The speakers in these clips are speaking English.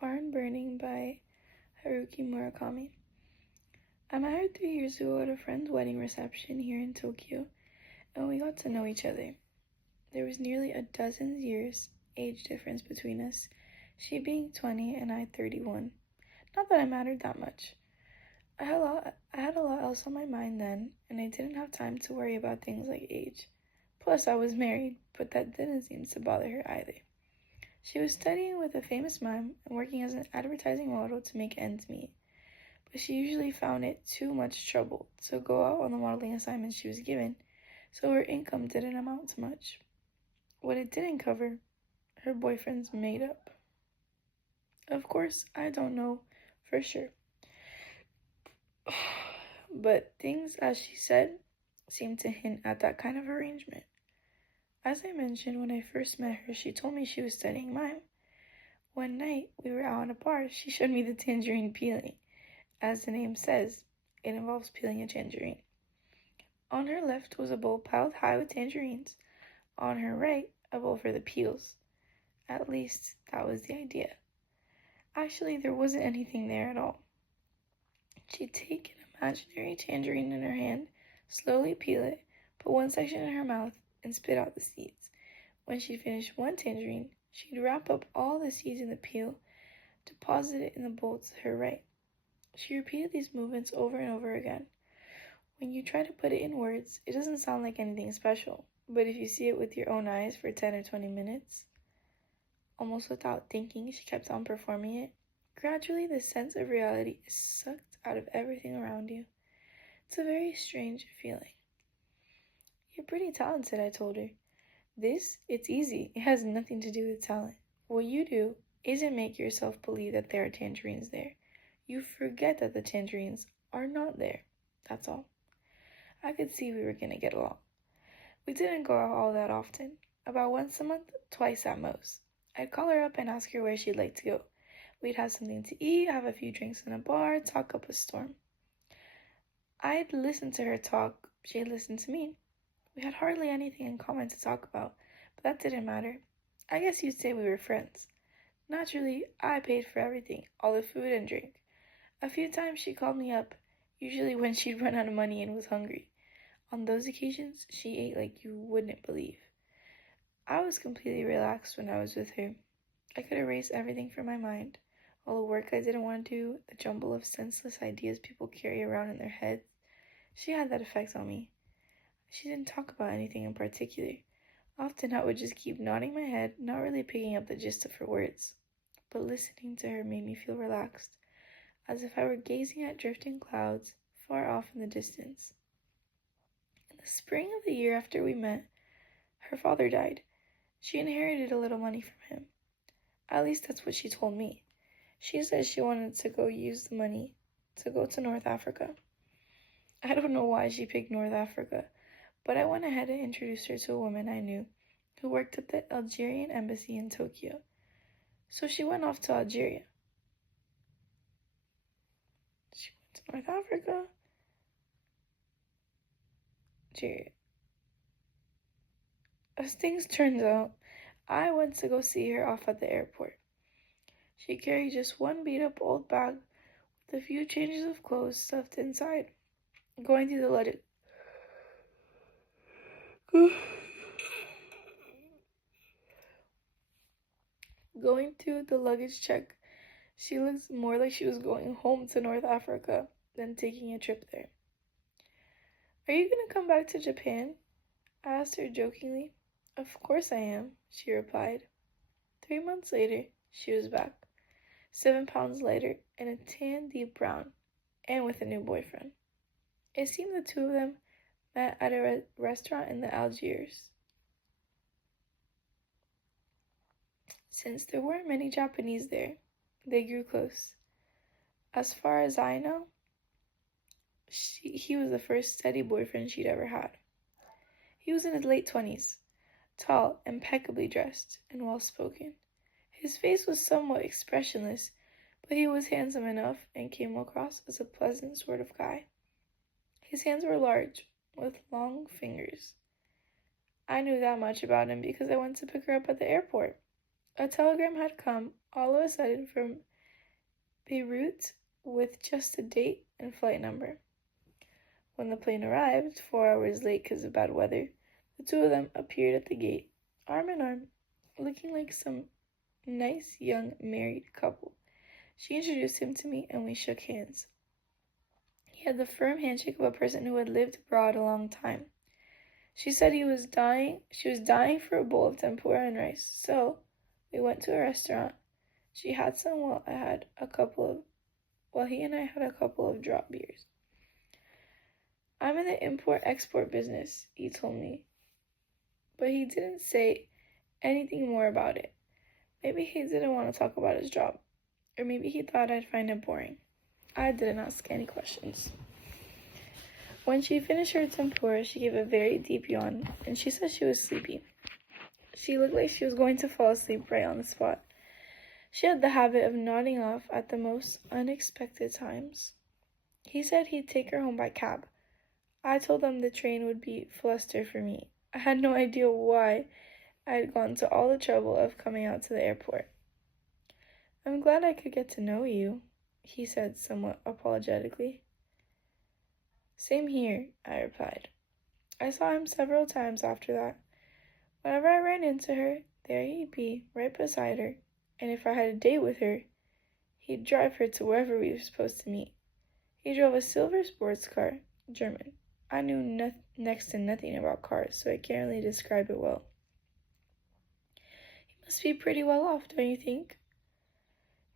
Barn Burning by Haruki Murakami. I met her 3 years ago at a friend's wedding reception here in Tokyo, and we got to know each other. There was nearly a dozen years age difference between us, she being 20 and I 31. Not that it mattered that much. I had a lot else on my mind then, and I didn't have time to worry about things like age. Plus, I was married, but that didn't seem to bother her either. She was studying with a famous mime and working as an advertising model to make ends meet, but she usually found it too much trouble to go out on the modeling assignments she was given, so her income didn't amount to much. What it didn't cover, her boyfriend's made up. Of course, I don't know for sure. But things, as she said, seemed to hint at that kind of arrangement. As I mentioned, when I first met her, she told me she was studying mime. One night, we were out at a bar. She showed me the tangerine peeling. As the name says, it involves peeling a tangerine. On her left was a bowl piled high with tangerines. On her right, a bowl for the peels. At least, that was the idea. Actually, there wasn't anything there at all. She'd take an imaginary tangerine in her hand, slowly peel it, put one section in her mouth, and spit out the seeds. When she finished one tangerine, she'd wrap up all the seeds in the peel, deposit it in the bowl to her right. She repeated these movements over and over again. When you try to put it in words, it doesn't sound like anything special, but if you see it with your own eyes for 10 or 20 minutes, almost without thinking, she kept on performing it. Gradually, the sense of reality is sucked out of everything around you. It's a very strange feeling. You're pretty talented, I told her. It's easy. It has nothing to do with talent. What you do isn't make yourself believe that there are tangerines there. You forget that the tangerines are not there. That's all. I could see we were going to get along. We didn't go out all that often. About once a month, twice at most. I'd call her up and ask her where she'd like to go. We'd have something to eat, have a few drinks in a bar, talk up a storm. I'd listen to her talk. She'd listen to me. We had hardly anything in common to talk about, but that didn't matter. I guess you'd say we were friends. Naturally, I paid for everything, all the food and drink. A few times she called me up, usually when she'd run out of money and was hungry. On those occasions, she ate like you wouldn't believe. I was completely relaxed when I was with her. I could erase everything from my mind. All the work I didn't want to do, the jumble of senseless ideas people carry around in their heads. She had that effect on me. She didn't talk about anything in particular. Often I would just keep nodding my head, not really picking up the gist of her words. But listening to her made me feel relaxed, as if I were gazing at drifting clouds far off in the distance. In the spring of the year after we met, her father died. She inherited a little money from him. At least that's what she told me. She said she wanted to go use the money to go to North Africa. I don't know why she picked North Africa, but I went ahead and introduced her to a woman I knew who worked at the Algerian embassy in Tokyo. So she went off to Algeria. She went to North Africa. Algeria. As things turned out, I went to go see her off at the airport. She carried just one beat-up old bag with a few changes of clothes stuffed inside. Going through the luggage check, she looked more like she was going home to North Africa than taking a trip there. Are you going to come back to Japan? I asked her jokingly. Of course I am, she replied. 3 months later, she was back. 7 pounds lighter and a tan deep brown, and with a new boyfriend. It seemed the two of them met at a restaurant in the Algiers. Since there weren't many Japanese there, they grew close. As far as I know, he was the first steady boyfriend she'd ever had. He was in his late 20s, tall, impeccably dressed, and well-spoken. His face was somewhat expressionless, but he was handsome enough and came across as a pleasant sort of guy. His hands were large, with long fingers. I knew that much about him because I went to pick her up at the airport. A telegram had come all of a sudden from Beirut with just a date and flight number. When the plane arrived, 4 hours late because of bad weather, the two of them appeared at the gate, arm in arm, looking like some nice young married couple. She introduced him to me and we shook hands. He had the firm handshake of a person who had lived abroad a long time. She said she was dying for a bowl of tempura and rice, so we went to a restaurant. She had some while he and I had a couple of drop beers. I'm in the import-export business, he told me, but he didn't say anything more about it. Maybe he didn't want to talk about his job, or maybe he thought I'd find it boring. I didn't ask any questions. When she finished her tempura, she gave a very deep yawn, and she said she was sleepy. She looked like she was going to fall asleep right on the spot. She had the habit of nodding off at the most unexpected times. He said he'd take her home by cab. I told him the train would be fluster for me. I had no idea why I had gone to all the trouble of coming out to the airport. I'm glad I could get to know you, he said somewhat apologetically. Same here, I replied. I saw him several times after that. Whenever I ran into her, there he'd be, right beside her, and if I had a date with her, he'd drive her to wherever we were supposed to meet. He drove a silver sports car, German. I knew next to nothing about cars, so I can't really describe it well. He must be pretty well off, don't you think?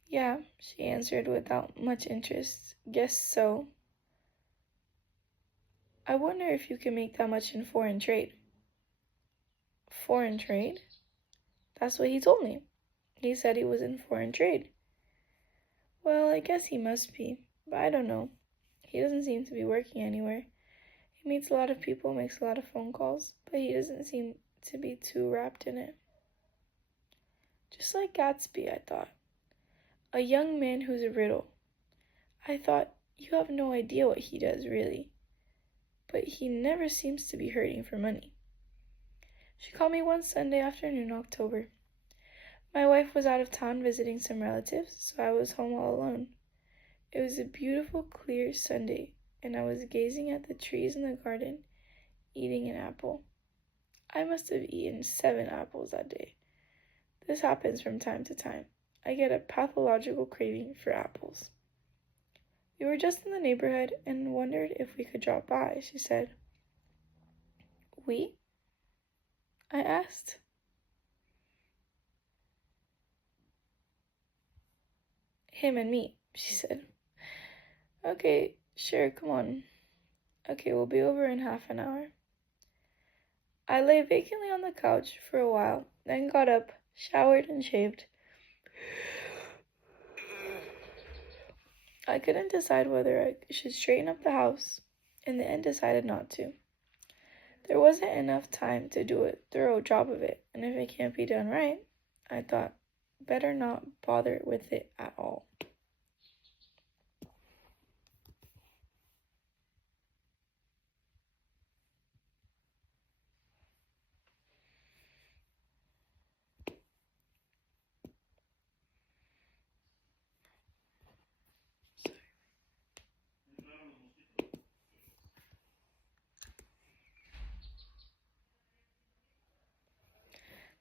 Yeah, she answered without much interest. Guess so. I wonder if you can make that much in foreign trade. Foreign trade? That's what he told me. He said he was in foreign trade. Well, I guess he must be, but I don't know. He doesn't seem to be working anywhere. He meets a lot of people, makes a lot of phone calls, but he doesn't seem to be too wrapped in it. Just like Gatsby, I thought. A young man who's a riddle. I thought, you have no idea what he does, really. But he never seems to be hurting for money. She called me one Sunday afternoon in October. My wife was out of town visiting some relatives, so I was home all alone. It was a beautiful, clear Sunday, and I was gazing at the trees in the garden, eating an apple. I must have eaten 7 apples that day. This happens from time to time. I get a pathological craving for apples. We were just in the neighborhood and wondered if we could drop by, she said. We? I asked. Him and me, she said. Okay, sure, come on. Okay, we'll be over in half an hour. I lay vacantly on the couch for a while, then got up, showered, and shaved. I couldn't decide whether I should straighten up the house. In the end, decided not to. There wasn't enough time to do a thorough job of it, and if it can't be done right, I thought, better not bother with it at all.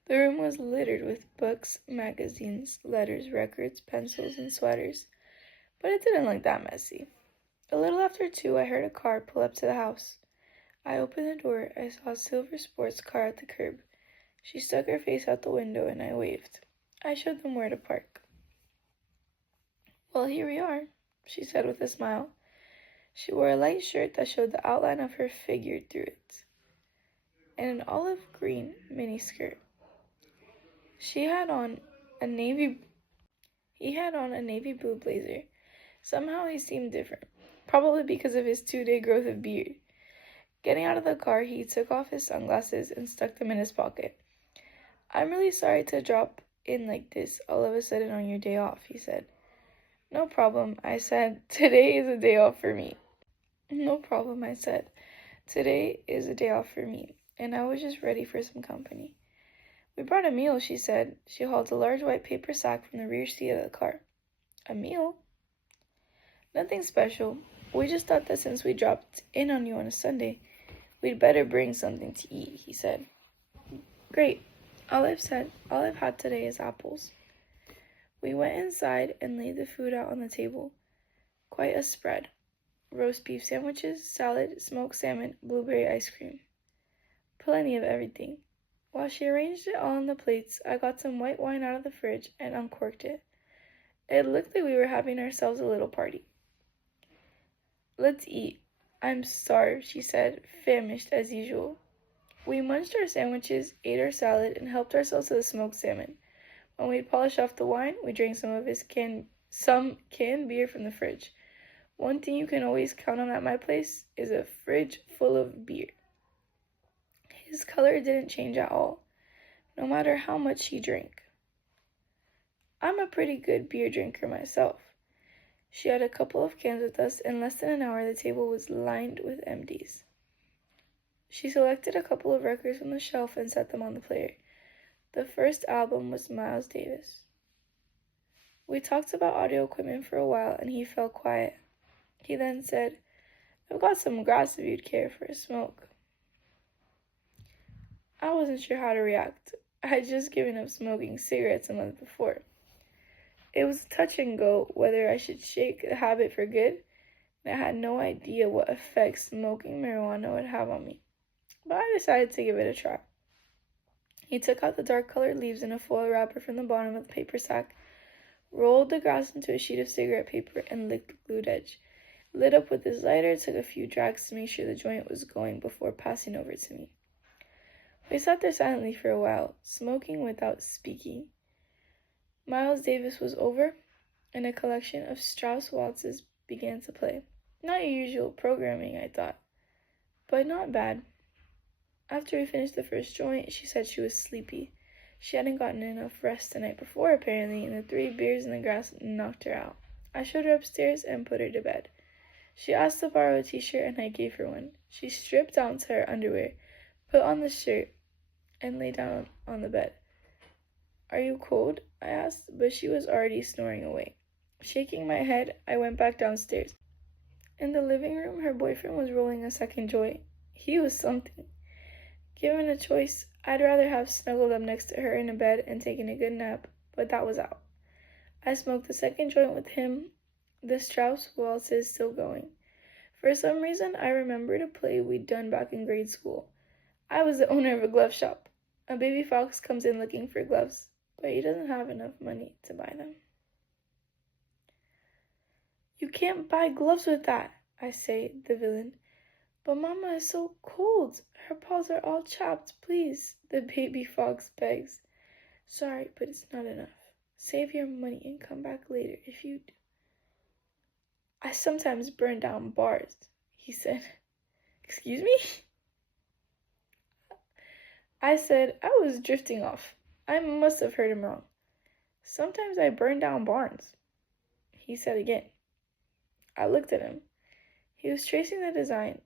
The room was littered with books, magazines, letters, records, pencils, and sweaters, but it didn't look that messy. A little after 2, I heard a car pull up to the house. I opened the door. I saw a silver sports car at the curb. She stuck her face out the window, and I waved. I showed them where to park. Well, here we are, she said with a smile. She wore a light shirt that showed the outline of her figure through it, and an olive green miniskirt. He had on a navy blue blazer. Somehow he seemed different, probably because of his 2-day growth of beard. Getting out of the car, he took off his sunglasses and stuck them in his pocket. I'm really sorry to drop in like this all of a sudden on your day off, he said. No problem, I said. Today is a day off for me. No problem, I said. Today is a day off for me, and I was just ready for some company. We brought a meal, she said. She hauled a large white paper sack from the rear seat of the car. A meal? Nothing special. We just thought that since we dropped in on you on a Sunday, we'd better bring something to eat, he said. Great. All I've had today is apples. We went inside and laid the food out on the table. Quite a spread. Roast beef sandwiches, salad, smoked salmon, blueberry ice cream. Plenty of everything. While she arranged it all on the plates, I got some white wine out of the fridge and uncorked it. It looked like we were having ourselves a little party. Let's eat. I'm starved, she said, famished as usual. We munched our sandwiches, ate our salad, and helped ourselves to the smoked salmon. When we'd polished off the wine, we drank some canned beer from the fridge. One thing you can always count on at my place is a fridge full of beer. His color didn't change at all, no matter how much he drank. I'm a pretty good beer drinker myself. She had a couple of cans with us. In less than an hour, the table was lined with empties. She selected a couple of records from the shelf and set them on the player. The first album was Miles Davis. We talked about audio equipment for a while, and he fell quiet. He then said, I've got some grass if you'd care for a smoke. I wasn't sure how to react. I had just given up smoking cigarettes a month before. It was touch and go whether I should shake the habit for good, and I had no idea what effect smoking marijuana would have on me. But I decided to give it a try. He took out the dark-colored leaves in a foil wrapper from the bottom of the paper sack, rolled the grass into a sheet of cigarette paper, and licked the glued edge. Lit up with his lighter, took a few drags to make sure the joint was going before passing over to me. We sat there silently for a while, smoking without speaking. Miles Davis was over, and a collection of Strauss waltzes began to play. Not your usual programming, I thought, but not bad. After we finished the first joint, she said she was sleepy. She hadn't gotten enough rest the night before, apparently, and the 3 beers in the grass knocked her out. I showed her upstairs and put her to bed. She asked to borrow a t-shirt, and I gave her one. She stripped down to her underwear, put on the shirt, and lay down on the bed. Are you cold? I asked, but she was already snoring away. Shaking my head, I went back downstairs. In the living room, her boyfriend was rolling a second joint. He was something. Given a choice, I'd rather have snuggled up next to her in a bed and taken a good nap, but that was out. I smoked the second joint with him, the Strauss waltzes still going. For some reason, I remembered a play we'd done back in grade school. I was the owner of a glove shop. A baby fox comes in looking for gloves, but he doesn't have enough money to buy them. You can't buy gloves with that, I say, the villain. But Mama is so cold. Her paws are all chapped, please, the baby fox begs. Sorry, but it's not enough. Save your money and come back later if you do. I sometimes burn down bars, he said. Excuse me? I said I was drifting off. I must have heard him wrong. Sometimes I burn down barns, he said again. I looked at him. He was tracing the design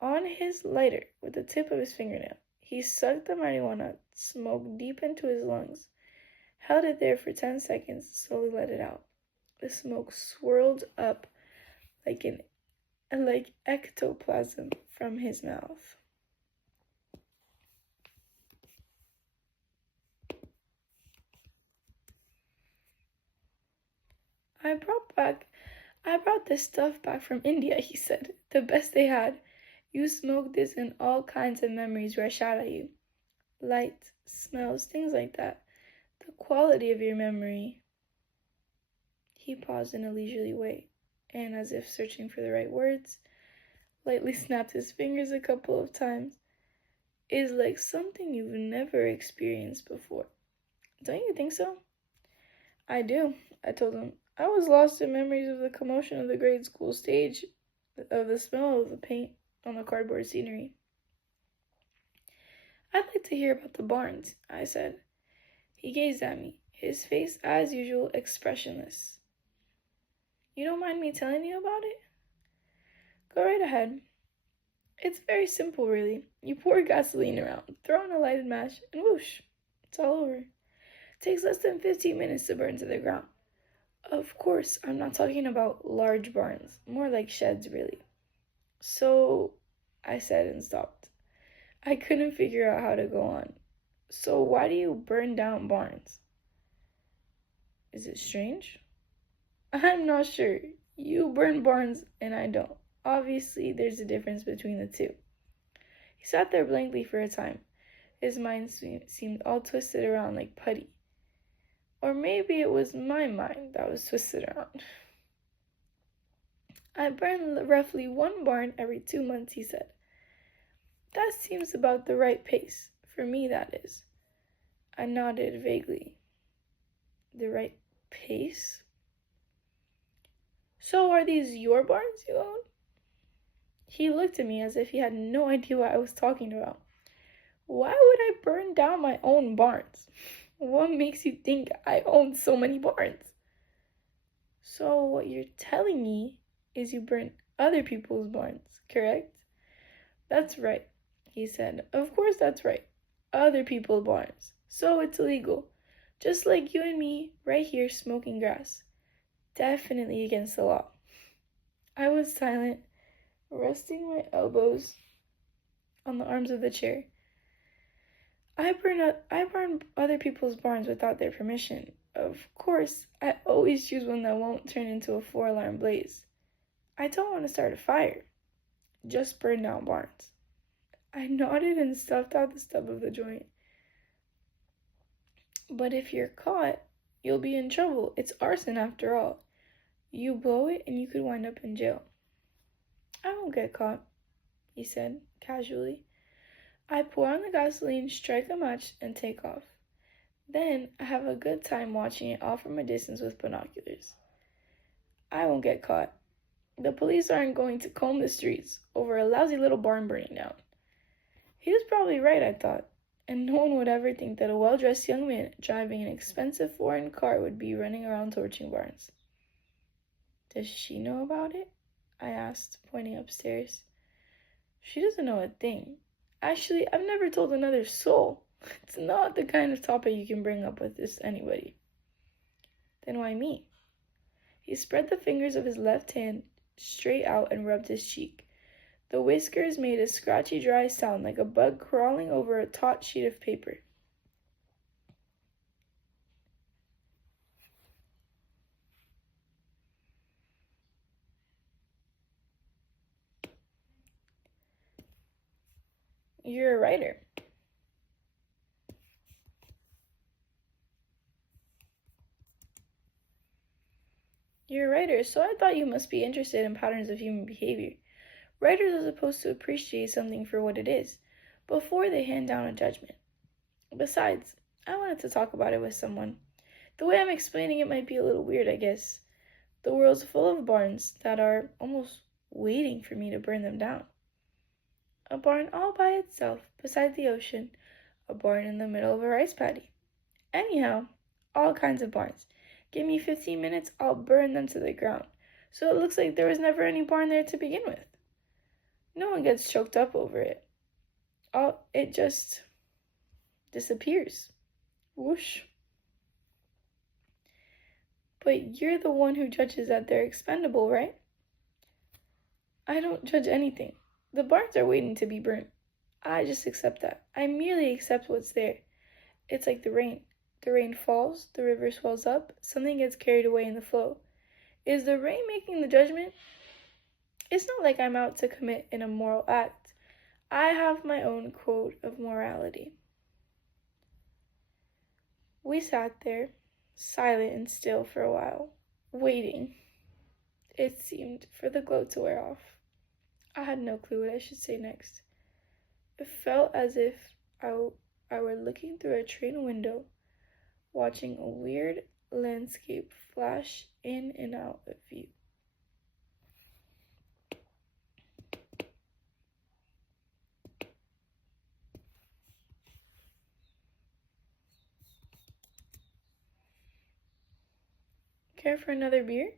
on his lighter with the tip of his fingernail. He sucked the marijuana smoke deep into his lungs, held it there for 10 seconds, slowly let it out. The smoke swirled up like ectoplasm from his mouth. I brought this stuff back from India, he said. The best they had. You smoke this and all kinds of memories rush out at you. Light, smells, things like that. The quality of your memory. He paused in a leisurely way, and as if searching for the right words, lightly snapped his fingers a couple of times. Is like something you've never experienced before. Don't you think so? I do, I told him. I was lost in memories of the commotion of the grade school stage, of the smell of the paint on the cardboard scenery. I'd like to hear about the barns, I said. He gazed at me, his face, as usual, expressionless. You don't mind me telling you about it? Go right ahead. It's very simple, really. You pour gasoline around, throw on a lighted match, and whoosh, It's all over. It takes less than 15 minutes to burn to the ground. Of course, I'm not talking about large barns, more like sheds, really. So, I said and stopped. I couldn't figure out how to go on. So, why do you burn down barns? Is it strange? I'm not sure. You burn barns and I don't. Obviously, there's a difference between the two. He sat there blankly for a time. His mind seemed all twisted around like putty. Or maybe it was my mind that was twisted around. I burn roughly one barn every 2 months, he said. That seems about the right pace. For me, that is. I nodded vaguely. The right pace? So are these your barns you own? He looked at me as if he had no idea what I was talking about. Why would I burn down my own barns? What makes you think I own so many barns? So what you're telling me is you burn other people's barns, correct? That's right, he said. Of course that's right. Other people's barns. So it's illegal. Just like you and me right here smoking grass. Definitely against the law. I was silent, resting my elbows on the arms of the chair. I burn other people's barns without their permission. Of course, I always choose one that won't turn into a 4-alarm blaze. I don't want to start a fire. Just burn down barns. I nodded and stuffed out the stub of the joint. But if you're caught, you'll be in trouble. It's arson after all. You blow it and you could wind up in jail. I won't get caught, he said, casually. I pour on the gasoline, strike a match, and take off. Then I have a good time watching it all from a distance with binoculars. I won't get caught. The police aren't going to comb the streets over a lousy little barn burning down. He was probably right, I thought, and no one would ever think that a well-dressed young man driving an expensive foreign car would be running around torching barns. Does she know about it? I asked, pointing upstairs. She doesn't know a thing. Actually, I've never told another soul. It's not the kind of topic you can bring up with this anybody. Then why me? He spread the fingers of his left hand straight out and rubbed his cheek. The whiskers made a scratchy, dry sound like a bug crawling over a taut sheet of paper. You're a writer. You're a writer, so I thought you must be interested in patterns of human behavior. Writers are supposed to appreciate something for what it is, before they hand down a judgment. Besides, I wanted to talk about it with someone. The way I'm explaining it might be a little weird, I guess. The world's full of barns that are almost waiting for me to burn them down. A barn all by itself beside the ocean, a barn in the middle of a rice paddy. Anyhow, all kinds of barns. Give me 15 minutes, I'll burn them to the ground, so it looks like there was never any barn there to begin with. No one gets choked up over it. It just disappears. Whoosh. But you're the one who judges that they're expendable, right? I don't judge anything. The barns are waiting to be burnt. I just accept that. I merely accept what's there. It's like the rain. The rain falls, the river swells up, something gets carried away in the flow. Is the rain making the judgment? It's not like I'm out to commit an immoral act. I have my own code of morality. We sat there, silent and still for a while, waiting, it seemed, for the glow to wear off. I had no clue what I should say next. It felt as if I were looking through a train window, watching a weird landscape flash in and out of view. Care for another beer?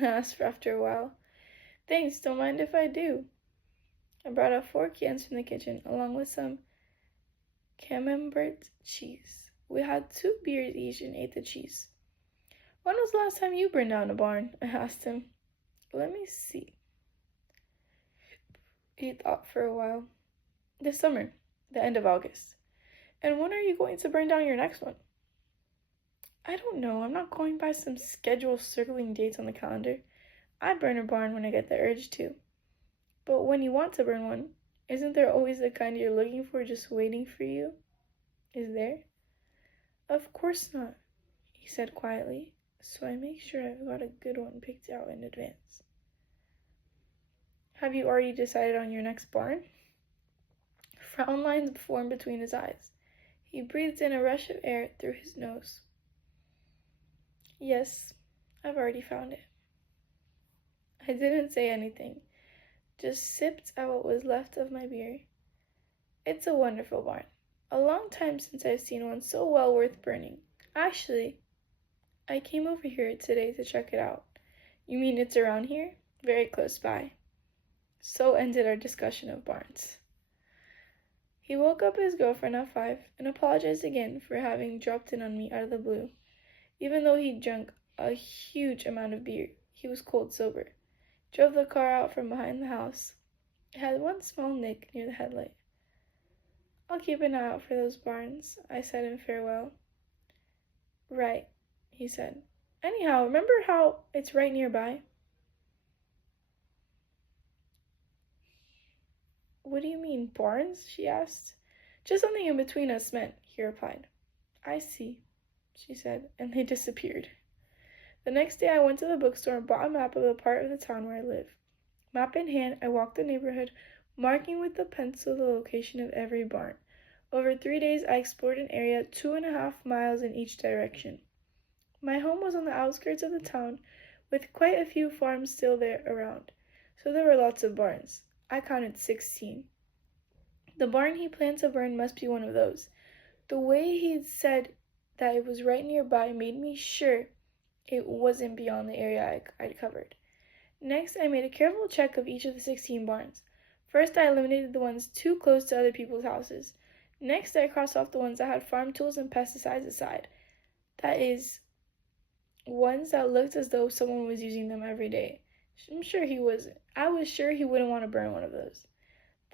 I asked after a while. Thanks, don't mind if I do. I brought out 4 cans from the kitchen, along with some camembert cheese. We had 2 beers each and ate the cheese. When was the last time you burned down a barn? I asked him. Let me see. He thought for a while. This summer, the end of August. And when are you going to burn down your next one? I don't know. I'm not going by some schedule circling dates on the calendar. I burn a barn when I get the urge to. But when you want to burn one, isn't there always the kind you're looking for just waiting for you? Is there? Of course not, he said quietly, so I make sure I've got a good one picked out in advance. Have you already decided on your next barn? Frown lines formed between his eyes. He breathed in a rush of air through his nose. Yes, I've already found it. I didn't say anything, just sipped at what was left of my beer. It's a wonderful barn. A long time since I've seen one so well worth burning. Actually, I came over here today to check it out. You mean it's around here? Very close by. So ended our discussion of barns. He woke up his girlfriend at 5 and apologized again for having dropped in on me out of the blue. Even though he'd drunk a huge amount of beer, he was cold sober. Drove the car out from behind the house. It had one small nick near the headlight. I'll keep an eye out for those barns, I said in farewell. Right, he said. Anyhow, remember how it's right nearby? What do you mean, barns? She asked. Just something in between us meant, he replied. I see, she said, and they disappeared. The next day I went to the bookstore and bought a map of the part of the town where I live. Map in hand, I walked the neighborhood, marking with a pencil the location of every barn. Over 3 days, I explored an area 2.5 miles in each direction. My home was on the outskirts of the town, with quite a few farms still there around, so there were lots of barns. I counted 16. The barn he planned to burn must be one of those. The way he said that it was right nearby made me sure it wasn't beyond the area I'd covered. Next, I made a careful check of each of the 16 barns. First, I eliminated the ones too close to other people's houses. Next, I crossed off the ones that had farm tools and pesticides aside. That is, ones that looked as though someone was using them every day. I'm sure he wasn't. I was sure he wouldn't want to burn one of those.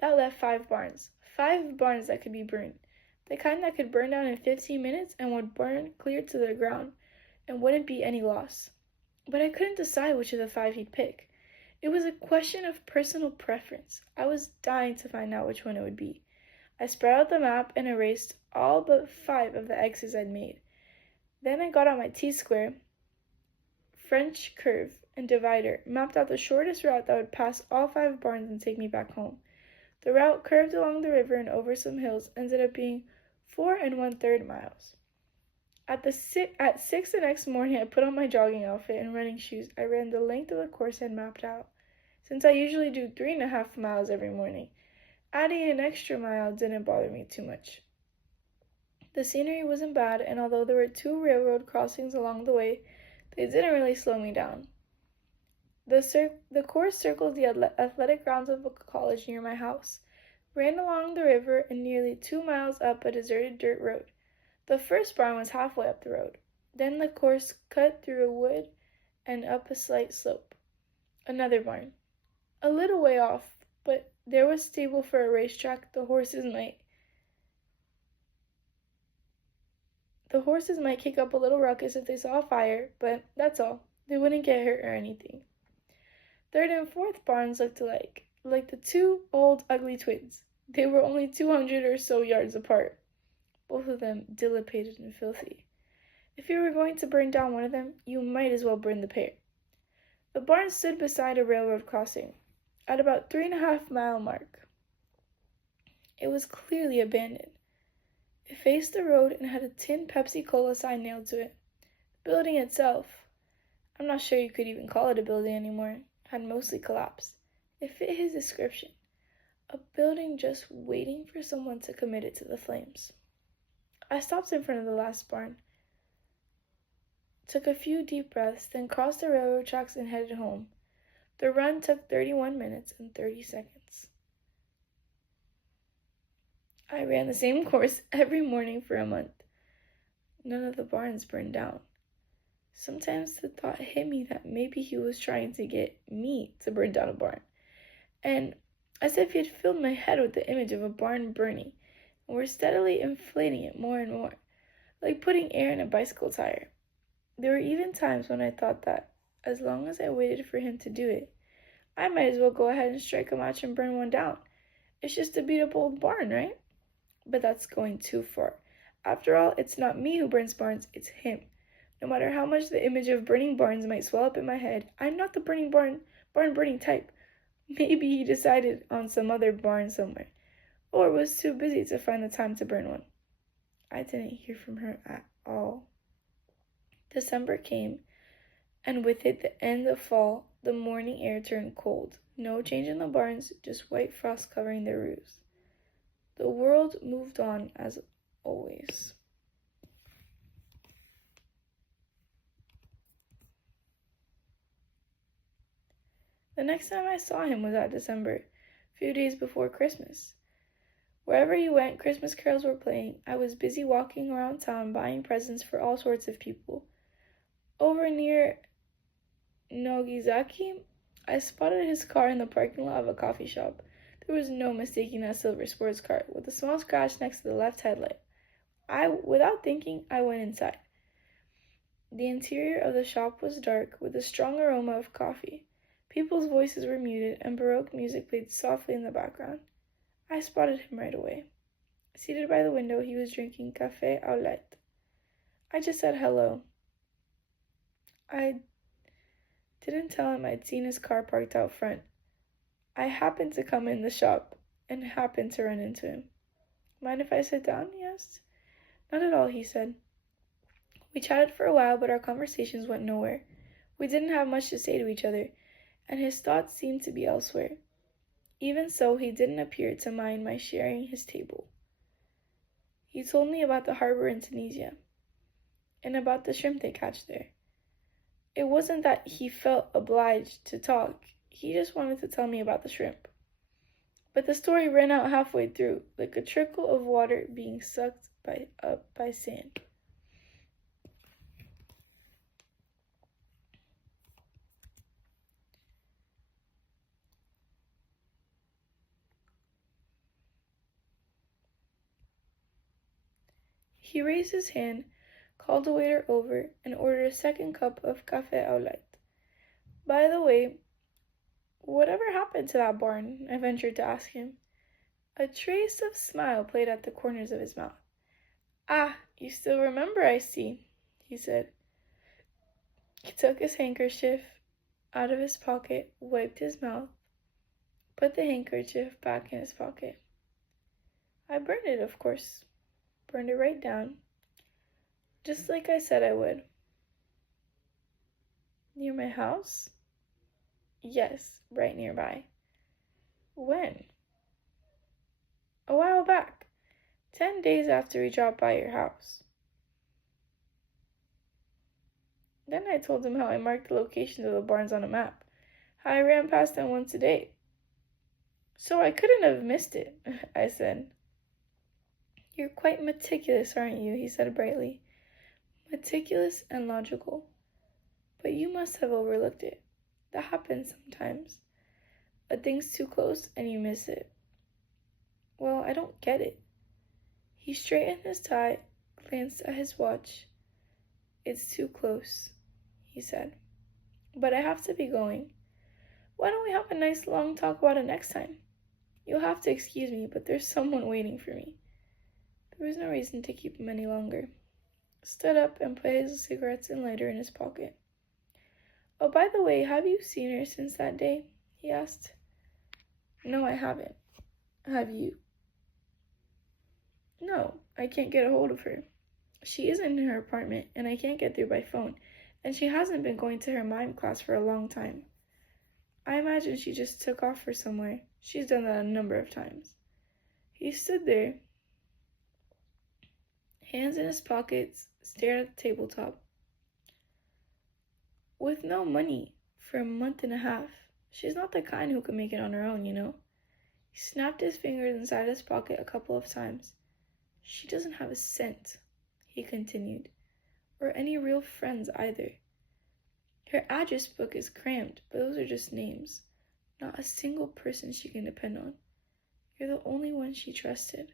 That left 5 barns. 5 barns that could be burned. The kind that could burn down in 15 minutes and would burn clear to the ground and wouldn't be any loss. But I couldn't decide which of the 5 he'd pick. It was a question of personal preference. I was dying to find out which one it would be. I spread out the map and erased all but 5 of the X's I'd made. Then I got out my T-square, French curve, and divider, mapped out the shortest route that would pass all 5 barns and take me back home. The route curved along the river and over some hills, ended up being 4 1/3 miles. At 6 the next morning, I put on my jogging outfit and running shoes. I ran the length of the course I'd mapped out. Since I usually do 3.5 miles every morning, adding an extra mile didn't bother me too much. The scenery wasn't bad, and although there were 2 railroad crossings along the way, they didn't really slow me down. The course circled the athletic grounds of a college near my house, ran along the river, and nearly 2 miles up a deserted dirt road. The first barn was halfway up the road. Then the course cut through a wood and up a slight slope. Another barn. A little way off, but there was stable for a racetrack. The horses might kick up a little ruckus if they saw a fire, but that's all. They wouldn't get hurt or anything. Third and fourth barns looked alike, like the 2 old ugly twins. They were only 200 or so yards apart, both of them dilapidated and filthy. If you were going to burn down one of them, you might as well burn the pair. The barn stood beside a railroad crossing, at about 3.5 mile mark. It was clearly abandoned. It faced the road and had a tin Pepsi-Cola sign nailed to it. The building itself, I'm not sure you could even call it a building anymore, had mostly collapsed. It fit his description. A building just waiting for someone to commit it to the flames. I stopped in front of the last barn, took a few deep breaths, then crossed the railroad tracks and headed home. The run took 31 minutes and 30 seconds. I ran the same course every morning for a month. none of the barns burned down. Sometimes the thought hit me that maybe he was trying to get me to burn down a barn. And as if he had filled my head with the image of a barn burning, and were steadily inflating it more and more, like putting air in a bicycle tire. There were even times when I thought that, as long as I waited for him to do it, I might as well go ahead and strike a match and burn one down. It's just a beat up old barn, right? But that's going too far. After all, it's not me who burns barns, it's him. No matter how much the image of burning barns might swell up in my head, I'm not the barn burning type. Maybe he decided on some other barn somewhere, or was too busy to find the time to burn one. I didn't hear from her at all. December came, and with it the end of fall. The morning air turned cold. No change in the barns, just white frost covering their roofs. The world moved on as always. The next time I saw him was that December, a few days before Christmas. Wherever he went, Christmas carols were playing. I was busy walking around town buying presents for all sorts of people. Over near Nogizaki, I spotted his car in the parking lot of a coffee shop. There was no mistaking that silver sports car, with a small scratch next to the left headlight. Without thinking, I went inside. The interior of the shop was dark, with a strong aroma of coffee. People's voices were muted, and Baroque music played softly in the background. I spotted him right away. Seated by the window, he was drinking café au lait. I just said hello. I didn't tell him I'd seen his car parked out front. I happened to come in the shop and happened to run into him. Mind if I sit down? He asked. Not at all, he said. We chatted for a while, but our conversations went nowhere. We didn't have much to say to each other, and his thoughts seemed to be elsewhere. Even so, he didn't appear to mind my sharing his table. He told me about the harbor in Tunisia, and about the shrimp they catch there. It wasn't that he felt obliged to talk, he just wanted to tell me about the shrimp. But the story ran out halfway through, like a trickle of water being sucked up by sand. He raised his hand, called the waiter over, and ordered a second cup of café au lait. By the way, whatever happened to that barn? I ventured to ask him. A trace of smile played at the corners of his mouth. Ah, you still remember, I see, he said. He took his handkerchief out of his pocket, wiped his mouth, put the handkerchief back in his pocket. I burned it, of course. Burned it right down, just like I said I would. Near my house? Yes, right nearby. When? A while back, 10 days after we dropped by your house. Then I told him how I marked the locations of the barns on a map, how I ran past them once a day. So I couldn't have missed it, I said. You're quite meticulous, aren't you? He said brightly. Meticulous and logical. But you must have overlooked it. That happens sometimes. A thing's too close and you miss it. Well, I don't get it. He straightened his tie, glanced at his watch. It's too close, he said. But I have to be going. Why don't we have a nice long talk about it next time? You'll have to excuse me, but there's someone waiting for me. There was no reason to keep him any longer. Stood up and put his cigarettes and lighter in his pocket. Oh, by the way, have you seen her since that day? He asked. No, I haven't. Have you? No, I can't get a hold of her. She isn't in her apartment, and I can't get through by phone, and she hasn't been going to her mime class for a long time. I imagine she just took off for somewhere. She's done that a number of times. He stood there, hands in his pockets, stared at the tabletop. With no money for a month and a half. She's not the kind who can make it on her own, you know. He snapped his fingers inside his pocket a couple of times. She doesn't have a cent, he continued. or any real friends either. Her address book is crammed, but those are just names. Not a single person she can depend on. You're the only one she trusted.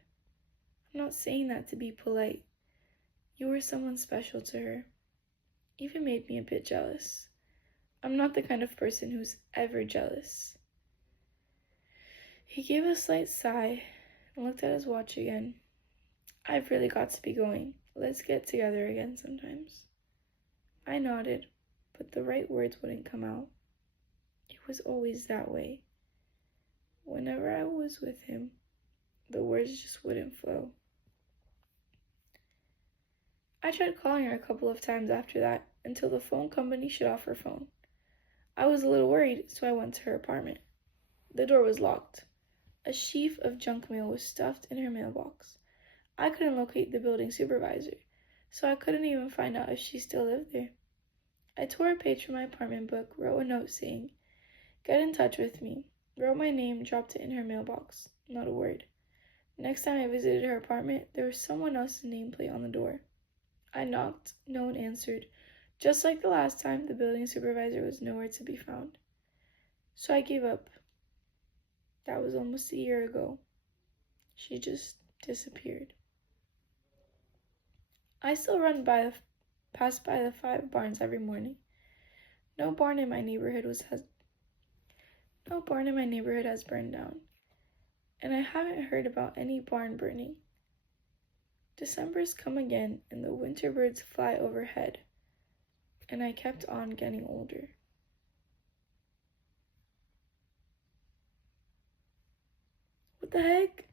I'm not saying that to be polite. You were someone special to her. Even made me a bit jealous. I'm not the kind of person who's ever jealous. He gave a slight sigh and looked at his watch again. I've really got to be going. Let's get together again sometimes. I nodded, but the right words wouldn't come out. It was always that way. Whenever I was with him, the words just wouldn't flow. I tried calling her a couple of times after that until the phone company shut off her phone. I was a little worried, so I went to her apartment. The door was locked. A sheaf of junk mail was stuffed in her mailbox. I couldn't locate the building supervisor, so I couldn't even find out if she still lived there. I tore a page from my apartment book, wrote a note saying, "Get in touch with me," wrote my name, dropped it in her mailbox. Not a word. Next time I visited her apartment, there was someone else's nameplate on the door. I knocked. No one answered. Just like the last time, the building supervisor was nowhere to be found. So I gave up. That was almost a year ago. She just disappeared. I still pass by the 5 barns every morning. No barn in my neighborhood has burned down, and I haven't heard about any barn burning. December's come again, and the winter birds fly overhead, and I kept on getting older. What the heck?